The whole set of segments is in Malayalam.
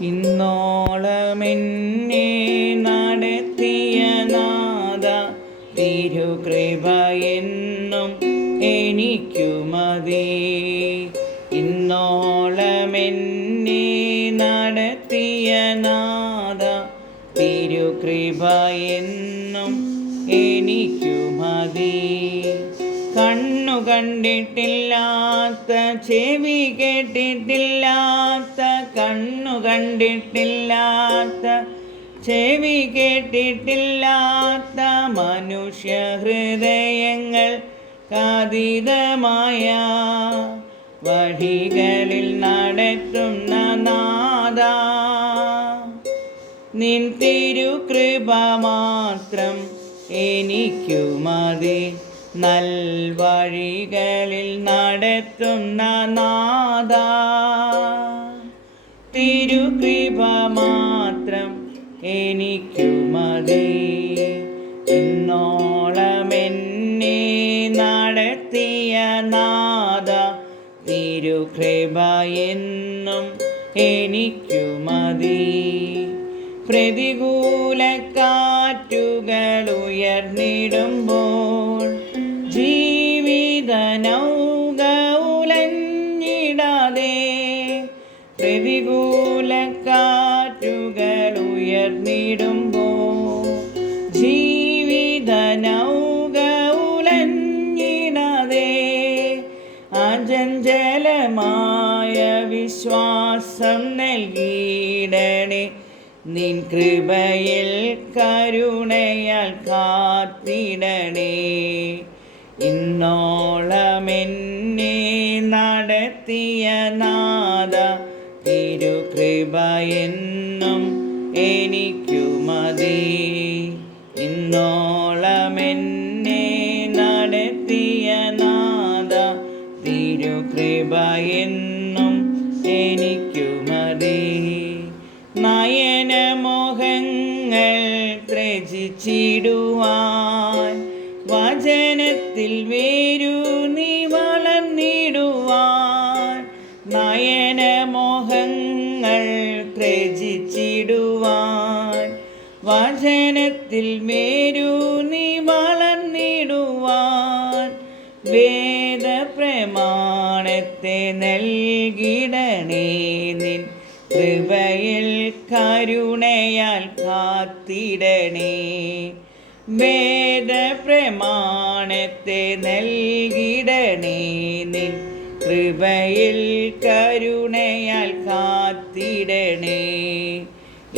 ഇന്നോളമെന്നെ നടത്തിയ നാഥ, തിരുകൃപ എന്നും എനിക്കു മതി. ഇന്നോളമെന്നെ നടത്തിയ നാഥ, തിരുകൃപ എന്നും എനിക്കു മതി. കണ്ണു കണ്ടിട്ടില്ലാത്ത, ചെവി കേട്ടിട്ടില്ലാത്ത, കണ്ണു കണ്ടിട്ടില്ലാത്ത, ചെവി കേട്ടിട്ടില്ലാത്ത മനുഷ്യ ഹൃദയങ്ങൾ കാതീതമായ വഴികളിൽ നടത്തുന്ന നാഥ, നിൻ തിരുകൃപ മാത്രം എനിക്കു മതി. നൽവഴികളിൽ നടത്തുന്ന നാഥ, തിരുകൃപ മാത്രം എനിക്കു മതി. ഇന്നോളമെന്നെ നടത്തിയ നാഥ, തിരുകൃപ എന്നും എനിക്കു മതി. പ്രതികൂല കാറ്റുകൾ ഉയർന്നിടുമ്പോൾ ജീവിത നൗക ഉലഞ്ഞിടാതെ, പ്രതികൂല കാറ്റുകൾ ഉയർന്നിടുമ്പോൾ ജീവിത നൗക ഉലഞ്ഞിടാതെ, അചഞ്ചലമായ വിശ്വാസം നൽകിയിടണേ. നിൻ കൃപയിൽ കരുണയാൽ കാത്തിടണേ. ഇന്നോളമെന്നെ നടത്തിയ നാഥ, തിരുകൃപ എന്നും എനിക്കു മതി. ഇന്നോളമെന്നെ നടത്തിയ നാഥ, തിരുകൃപ എന്നും എനിക്കു മതി. നയനമോഹങ്ങൾ ത്യജിച്ചിടുവാൻ, വചനത്തിൽ വേരൂന്നി വളർന്നിടുവാൻ, നയനമോഹങ്ങൾ ത്യജിച്ചിടുവാൻ, വചനത്തിൽ വേരൂന്നി വളർന്നിടുവാൻ, വേദപ്രമാണത്തെ നൽകിടണേ. നിൻ കൃപയിൽ കരുണയാൽ കാത്തിടണേ. വേദപ്രമാണത്തെ നൽകിടണേ. നിൻ കൃപയിൽ കരുണയാൽ കാത്തിടണേ.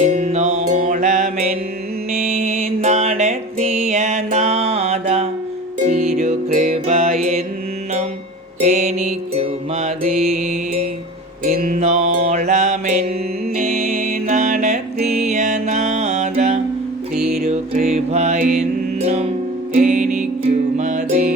ഇന്നോളമെന്നെ നടത്തിയ നാഥ, തിരുകൃപ എന്നും എനിക്കു മതി. ഇന്നോളമെന്നെ നടത്തിയ നാഥ, തിരുകൃപ എന്നും എനിക്കു മതി.